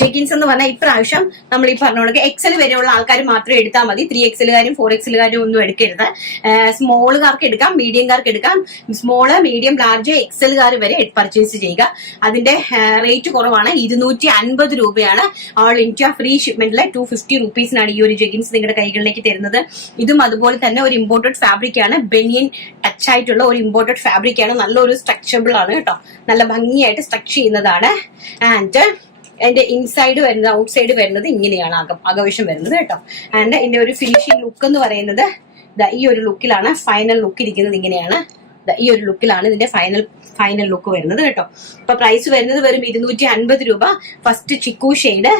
Jeggings എന്ന് പറഞ്ഞാൽ ഇപ്രാവശ്യം നമ്മൾ ഈ പറഞ്ഞ എക്സൽ വരെയുള്ള ആൾക്കാർ മാത്രം എടുത്താൽ മതി. 3XL കാരും 4XL കാരും ഒന്നും എടുക്കരുത്. സ്മോളുകാർക്ക് എടുക്കാം, മീഡിയംകാർക്ക് എടുക്കാം. സ്മോള്, മീഡിയം, ലാർജ്, എക്സലുകാർ വരെ പർച്ചേസ് ചെയ്യുക. അതിന്റെ റേറ്റ് കുറവാണ്, 250 രൂപയാണ്. ഓൾ ഇന്ത്യ ഫ്രീ ഷിപ്മെന്റിലെ 250 റുപ്പീസിനാണ് ഈ ഒരു ജെഗിൻസ് നിങ്ങളുടെ കൈകളിലേക്ക് തരുന്നത്. ഇതും അതുപോലെ തന്നെ ഒരു ഇമ്പോർട്ടഡ് ഫാബ്രിക് ആണ്, ബനിയൻ ടച്ച് ആയിട്ടുള്ള ഒരു ഇമ്പോർട്ടഡ് ഫാബ്രിക് ആണ്. നല്ലൊരു സ്ട്രക്ചറബിൾ ആണ് കേട്ടോ, നല്ല ഭംഗിയായിട്ട് സ്ട്രക്ചർ ചെയ്യുന്നതാണ്. ആൻഡ് എന്റെ ഇൻസൈഡ് വരുന്നത്, ഔട്ട് സൈഡ് വരുന്നത് ഇങ്ങനെയാണ് അകവശം വരുന്നത് കേട്ടോ. ആൻഡ് എന്റെ ഒരു ഫിനിഷിംഗ് ലുക്ക് എന്ന് പറയുന്നത് ഈ ഒരു ലുക്കിലാണ്. ഫൈനൽ ലുക്ക് ഇരിക്കുന്നത് ഇങ്ങനെയാണ്. ഈ ഒരു ലുക്കിലാണ് ഇതിന്റെ ഫൈനൽ ലുക്ക് വരുന്നത് കേട്ടോ. ഇപ്പൊ പ്രൈസ് വരുന്നത് വെറും 250 രൂപ. First chikoo shade,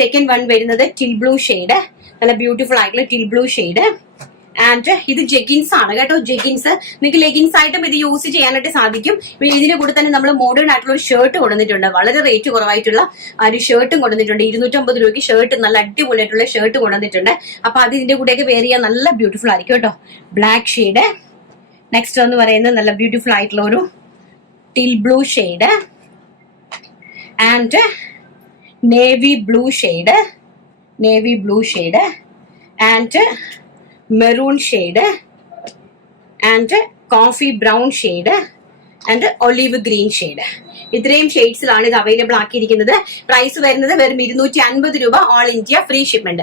second one വരുന്നത് ടിൽ ബ്ലൂ ഷെയ്ഡ്, നല്ല ബ്യൂട്ടിഫുൾ ആയിട്ടുള്ള ടിൽ ബ്ലൂ ഷെയ്ഡ്. ആൻഡ് ഇത് ജെഗിൻസ് ആണ് കേട്ടോ. ജെഗിൻസ് നിങ്ങൾക്ക് ലെഗിൻസ് ആയിട്ടും ഇത് യൂസ് ചെയ്യാനായിട്ട് സാധിക്കും. ഇതിന്റെ കൂടെ തന്നെ നമ്മൾ മോഡേൺ ആയിട്ടുള്ള ഒരു ഷർട്ട് കൊണ്ടുവന്നിട്ടുണ്ട്, വളരെ റേറ്റ് കുറവായിട്ടുള്ള ഒരു ഷർട്ടും കൊണ്ടുവന്നിട്ടുണ്ട്. 250 രൂപയ്ക്ക് ഷർട്ട്, നല്ല അടിപൊളിയായിട്ടുള്ള ഷർട്ട് കൊണ്ടുവന്നിട്ടുണ്ട്. അപ്പൊ അത് ഇതിന്റെ കൂടെയൊക്കെ വെയർ ചെയ്യാൻ നല്ല ബ്യൂട്ടിഫുൾ ആയിരിക്കും കേട്ടോ. Black shade. നെക്സ്റ്റ് എന്ന് പറയുന്നത് നല്ല ബ്യൂട്ടിഫുൾ ആയിട്ടുള്ള ഒരു till blue shade and navy blue shade and maroon shade and coffee brown shade and olive green shade. ഇത്രയും ഷെയ്ഡ്സിലാണ് ഇത് അവൈലബിൾ ആക്കിയിരിക്കുന്നത്. പ്രൈസ് വരുന്നത് വെറും 250 രൂപ, ഓൾ ഇന്ത്യ ഫ്രീ ഷിപ്മെന്റ്.